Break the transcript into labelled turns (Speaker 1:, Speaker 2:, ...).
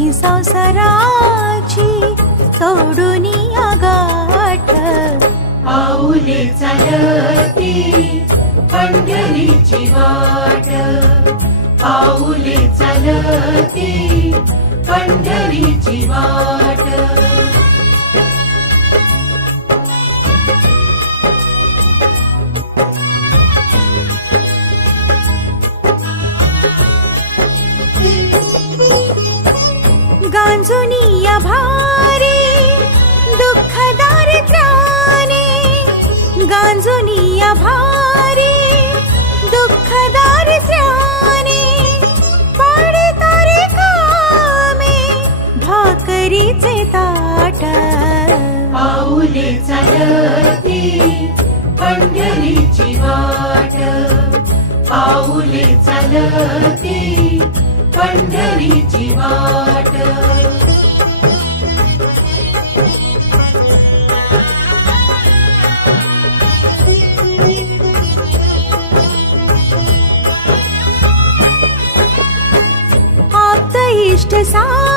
Speaker 1: माझी संसाराची तोडून गाठ
Speaker 2: पाऊले चालती पंढरीची वाट. पाऊले चालती पंढरीची
Speaker 1: गांजुनिया भारी दुःख दारिद्र्याने गांजुनिया भारी दुःख दारिद्र्याने पडतारे कामे भाकरीचे ताट.
Speaker 2: पाऊले चालती पंढरीची वाट. पाऊले चालती पंढरीची वाट.
Speaker 1: சார்